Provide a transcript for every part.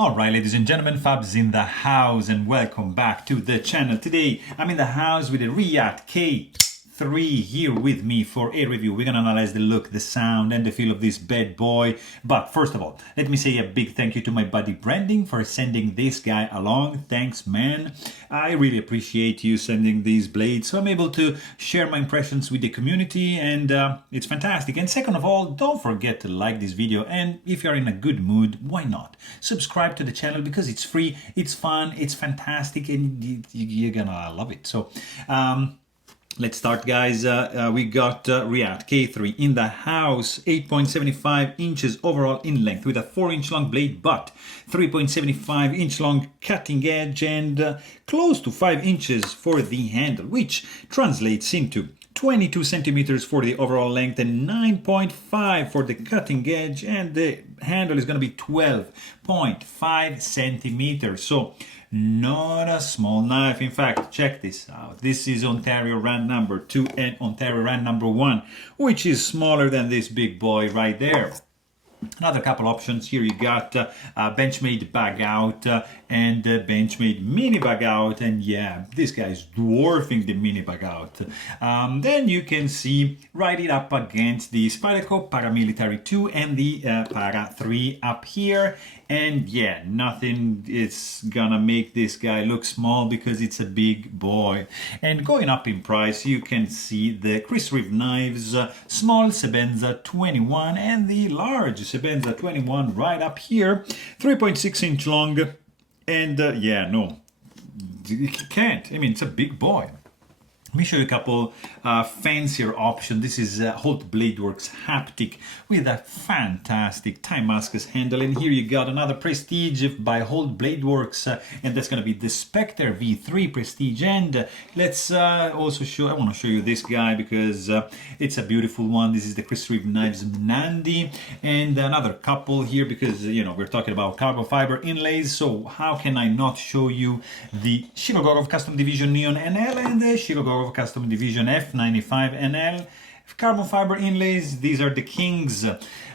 Alright, ladies and gentlemen, Fab's in the house and welcome back to the channel. Today I'm in the house with the Reate K3 here with me for a review. We're gonna analyze the look, the sound and the feel of this bad boy. But first of all, let me say a big thank you to my buddy Branding for sending this guy along. Thanks, man. I really appreciate you sending these blades, so I'm able to share my impressions with the community, and it's fantastic. And second of all, don't forget to like this video, and if you're in a good mood, why not subscribe to the channel, because it's free, it's fun, it's fantastic, and you're gonna love it. So let's start, guys. We got Reate K3 in the house, 8.75 inches overall in length with a 4-inch long blade butt, 3.75-inch long cutting edge, and close to 5 inches for the handle, which translates into 22 centimeters for the overall length and 9.5 for the cutting edge, and the handle is going to be 12.5 centimeters. So not a small knife. In fact, check this out. This is Ontario Rand number 2 and Ontario Rand number 1, which is smaller than this big boy right there. Another couple options here. You got Benchmade bag out and Benchmade mini bag out, and yeah, this guy is dwarfing the mini bag out. Then you can see right it up against the Spyderco Paramilitary 2 and the Para 3 up here, and yeah, nothing is gonna make this guy look small because it's a big boy. And going up in price, you can see the Reate Knives small Sebenza 21 and the large Sebenza 21 right up here, 3.6-inch long, and yeah, no, you can't. I mean, it's a big boy. Let me show you a couple fancier options. This is Holt Bladeworks Haptic with a fantastic Damascus handle. And here you got another Prestige by Holt Bladeworks, and that's going to be the Spectre V3 Prestige. And let's also show, I want to show you this guy because it's a beautiful one. This is the Reate Knives Nandi, and another couple here because, you know, we're talking about carbon fiber inlays. So how can I not show you the Shirogorov Custom Division Neon NL and the Shirogorov Custom Division F95 NL carbon fiber inlays? These are the kings.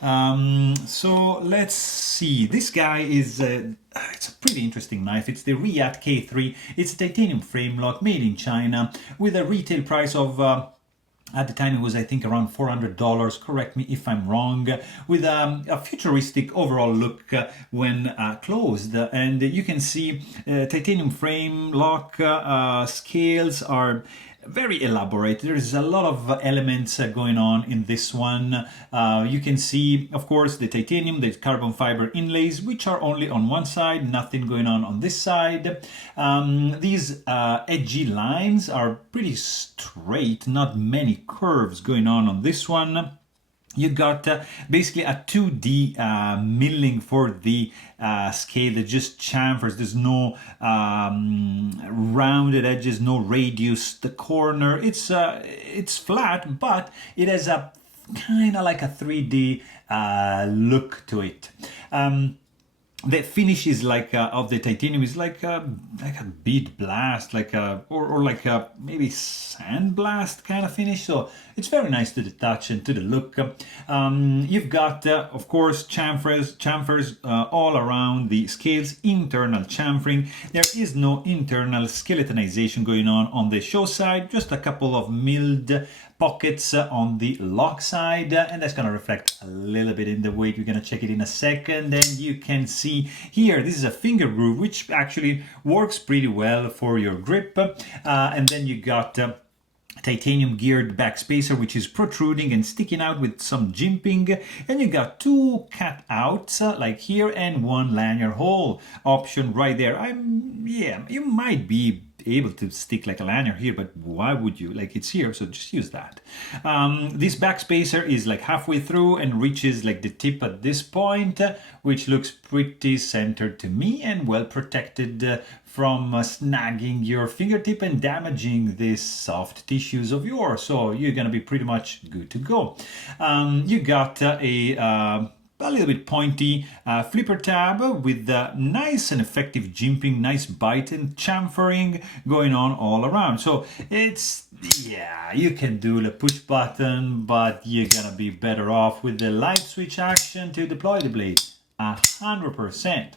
So let's see. This guy is it's a pretty interesting knife. It's the Reate K3. It's a titanium frame lock made in China with a retail price of at the time it was, I think, around $400, correct me if I'm wrong, with a futuristic overall look when closed. And you can see titanium frame lock, scales are very elaborate. There's a lot of elements going on in this one. You can see, of course, the titanium, the carbon fiber inlays, which are only on one side, nothing going on this side. These edgy lines are pretty straight, not many curves going on this one. You got basically a 2D milling for the scale that just chamfers. There's no rounded edges, no radius. The corner, it's flat, but it has a kind of like a 3D look to it. The finish is like of the titanium is like a bead blast, like a or like a maybe sand blast kind of finish. So it's very nice to the touch and to the look. You've got of course chamfers all around the scales, internal chamfering. There is no internal skeletonization going on the show side. Just a couple of milled pockets on the lock side, and that's going to reflect a little bit in the weight. We're going to check it in a second, and you can see here this is a finger groove, which actually works pretty well for your grip. And then you got titanium geared back spacer, which is protruding and sticking out with some jimping, and you got two cutouts like here and one lanyard hole option right there. Yeah, you might be able to stick like a lanyard here, but why would you? Like, it's here, so just use that. This back spacer is like halfway through and reaches like the tip at this point, which looks pretty centered to me and well protected from snagging your fingertip and damaging these soft tissues of yours. So you're gonna be pretty much good to go. You got a little bit pointy flipper tab with nice and effective jimping, nice bite and chamfering going on all around. So it's, yeah, you can do the push button, but you're gonna be better off with the light switch action to deploy the blade 100%.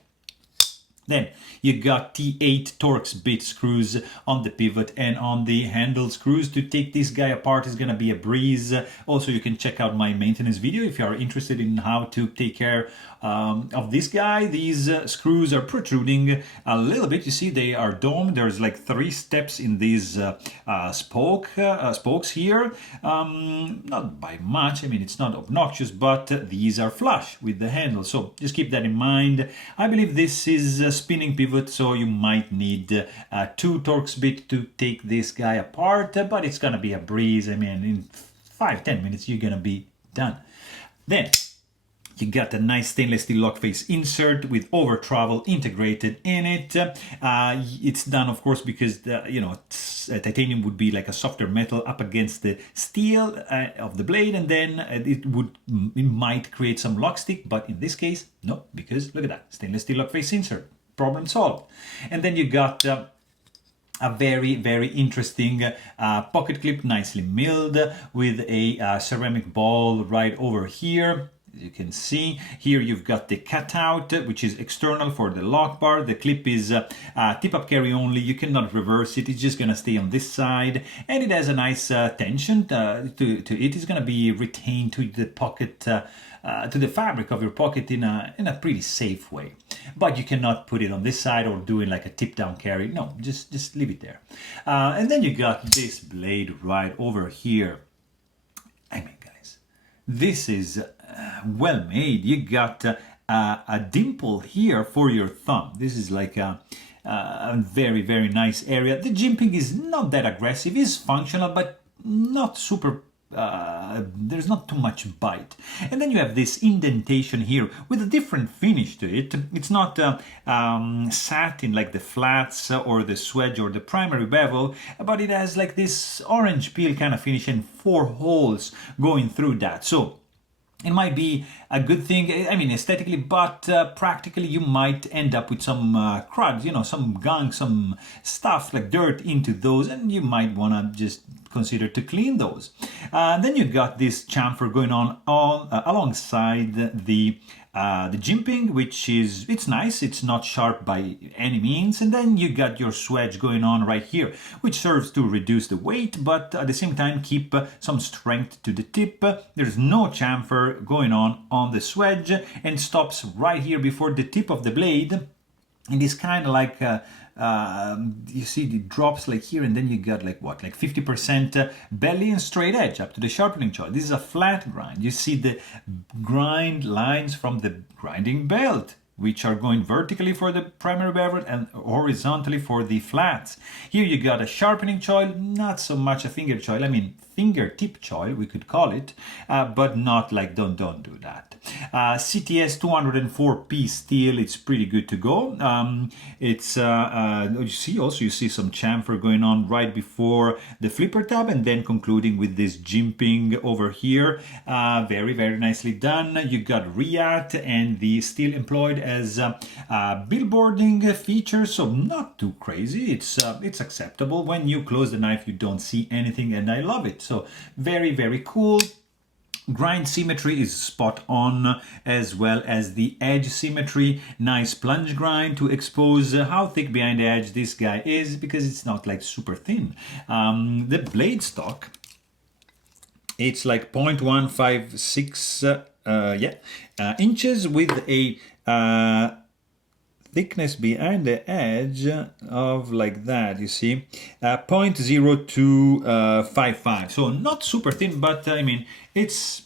Then you got T8 Torx bit screws on the pivot and on the handle screws. To take this guy apart is gonna be a breeze. Also, you can check out my maintenance video if you are interested in how to take care of this guy. These screws are protruding a little bit. You see, they are domed. There's like 3 steps in these spokes here. Not by much. I mean, it's not obnoxious, but these are flush with the handle. So just keep that in mind. I believe this is a spinning pivot, so you might need 2 Torx bit to take this guy apart, but it's gonna be a breeze. I mean, in 5-10 minutes you're gonna be done. Then you got a nice stainless steel lock face insert with over travel integrated in it. It's done, of course, because titanium would be like a softer metal up against the steel of the blade, and then it might create some lock stick. But in this case, no, because look at that, stainless steel lock face insert. Problem solved. And then you got a very, very interesting pocket clip, nicely milled with a ceramic ball right over here. You can see here you've got the cutout, which is external for the lock bar. The clip is tip-up carry only. You cannot reverse it. It's just going to stay on this side, and it has a nice tension to it. It's going to be retained to the pocket, to the fabric of your pocket in a pretty safe way. But you cannot put it on this side or do it like a tip-down carry. No, just leave it there. And then you got this blade right over here. I mean, guys, this is well made. You got a dimple here for your thumb. This is like a very, very nice area. The jimping is not that aggressive. It's functional, but not super. There's not too much bite. And then you have this indentation here with a different finish to it. It's not satin like the flats or the swedge or the primary bevel, but it has like this orange peel kind of finish and 4 holes going through that. So it might be a good thing, I mean, aesthetically, but practically you might end up with some crud, some gunk, some stuff like dirt into those, and you might want to just consider to clean those. Then you got this chamfer going on alongside the jimping, which is, it's nice, it's not sharp by any means. And then you got your swedge going on right here, which serves to reduce the weight, but at the same time keep some strength to the tip. There's no chamfer going on the swedge, and stops right here before the tip of the blade. And it's kind of like you see it drops like here, and then you got like 50% belly and straight edge up to the sharpening choil. This is a flat grind. You see the grind lines from the grinding belt, which are going vertically for the primary bevel and horizontally for the flats. Here you got a sharpening choil, not so much a finger choil. I mean, fingertip choil, we could call it, but not like, don't do that. CTS 204p steel, it's pretty good to go. It's you see some chamfer going on right before the flipper tab, and then concluding with this jimping over here. Very, very nicely done. You got Reate and the steel employed as billboarding features, so not too crazy. It's acceptable. When you close the knife, you don't see anything, and I love it. So very, very cool. Grind symmetry is spot on, as well as the edge symmetry. Nice plunge grind to expose how thick behind the edge this guy is, because it's not like super thin. The blade stock, it's like 0.156 inches with a thickness behind the edge of like that, you see, 0.0255. So not super thin, but I mean, it's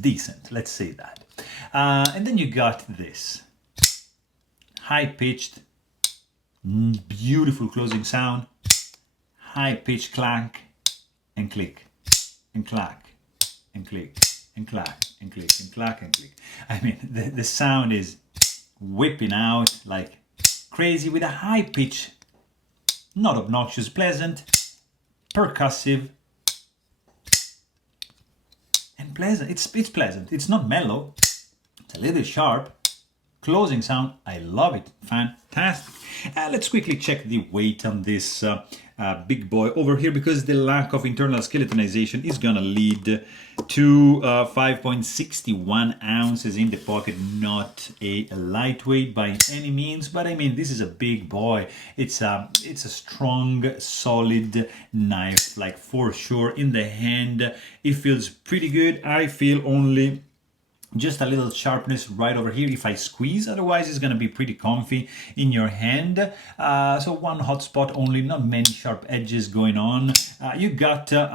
decent, let's say that. And then you got this high-pitched, beautiful closing sound, high-pitched clank and click and clack and click and clack and click and clack and click. I mean, the sound is whipping out like crazy with a high pitch, not obnoxious, pleasant, percussive, and pleasant. It's pleasant. It's not mellow. It's a little sharp, closing sound, I love it. Fantastic. Let's quickly check the weight on this big boy over here, because the lack of internal skeletonization is gonna lead to 5.61 ounces in the pocket. Not a lightweight by any means, but I mean, this is a big boy. It's a strong, solid knife, like for sure. In the hand, it feels pretty good. I feel only just a little sharpness right over here if I squeeze, otherwise it's gonna be pretty comfy in your hand. So one hot spot only, not many sharp edges going on. You got the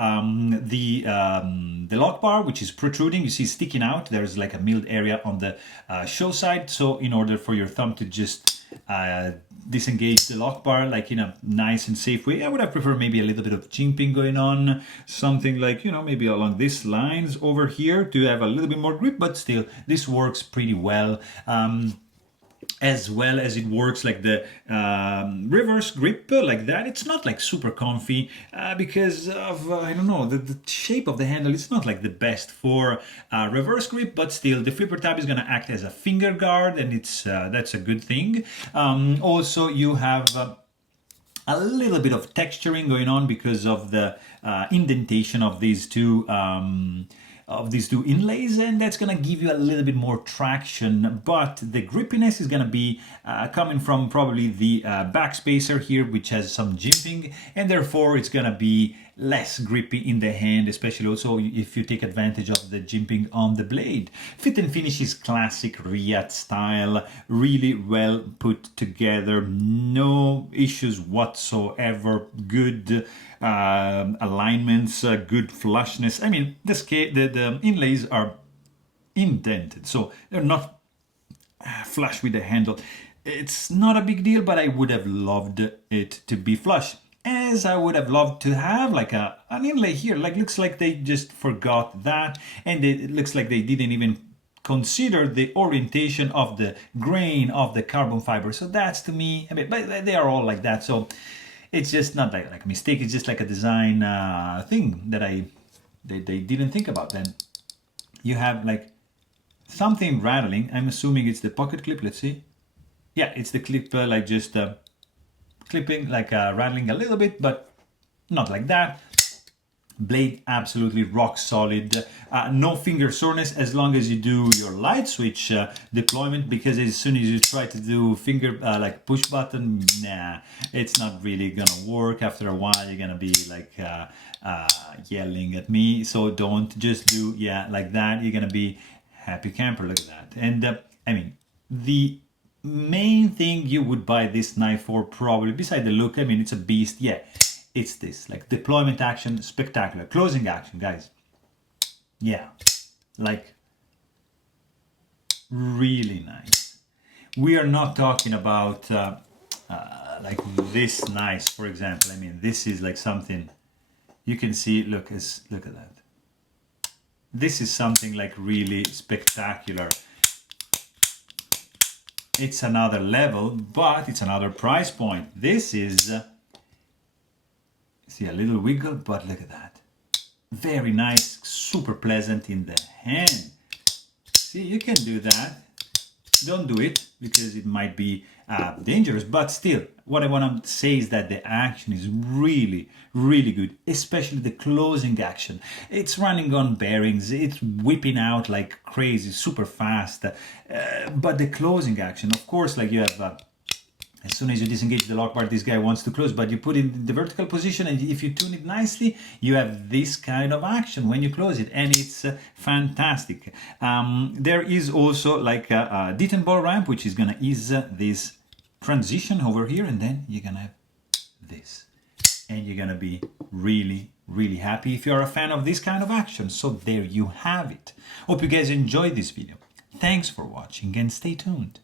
lock bar, which is protruding, you see sticking out. There's like a milled area on the show side, so in order for your thumb to just disengage the lock bar like in a nice and safe way, I would have preferred maybe a little bit of jimping going on, something like, you know, maybe along these lines over here to have a little bit more grip, but still this works pretty well. As well as it works like the reverse grip like that. It's not like super comfy because of, I don't know, the shape of the handle. It's not like the best for reverse grip, but still the flipper tab is going to act as a finger guard, and it's that's a good thing. Also, you have a little bit of texturing going on because of the indentation of these two inlays, and that's gonna give you a little bit more traction, but the grippiness is gonna be coming from probably the back spacer here, which has some jimping, and therefore it's gonna be less grippy in the hand, especially also if you take advantage of the jimping on the blade. Fit and finish is classic Reate style, really well put together, no issues whatsoever, good alignments, good flushness. I mean, the inlays are indented, so they're not flush with the handle. It's not a big deal, but I would have loved it to be flush. As I would have loved to have like an inlay here, like looks like they just forgot that, and it looks like they didn't even consider the orientation of the grain of the carbon fiber. So that's, to me, I mean, but they are all like that, so it's just not like a mistake. It's just like a design thing that they didn't think about. Then you have like something rattling. I'm assuming it's the pocket clip. Let's see. Yeah, it's the clip, like just clipping, like rattling a little bit, but not like that. Blade absolutely rock solid. No finger soreness as long as you do your light switch deployment, because as soon as you try to do finger like push button, nah, it's not really gonna work. After a while you're gonna be like yelling at me, so don't just do like that. You're gonna be happy camper. Look at that. And I mean, the main thing you would buy this knife for, probably beside the look, I mean, it's a beast, it's this, like deployment action, spectacular. Closing action, guys, like really nice. We are not talking about like this nice, for example. I mean, this is like something you can see, look at that. This is something like really spectacular. It's another level, but it's another price point. This is, see, a little wiggle, but look at that. Very nice, super pleasant in the hand. See, you can do that. Don't do it, because it might be dangerous, but still, what I want to say is that the action is really, really good, especially the closing action. It's running on bearings, it's whipping out like crazy, super fast, but the closing action, of course, like you have, as soon as you disengage the lock bar, this guy wants to close, but you put it in the vertical position, and if you tune it nicely, you have this kind of action when you close it, and it's fantastic. There is also like a detent ball ramp, which is gonna ease this transition over here, and then you're gonna have this, and you're gonna be really, really happy if you're a fan of this kind of action. So there you have it. Hope you guys enjoyed this video. Thanks for watching, and stay tuned.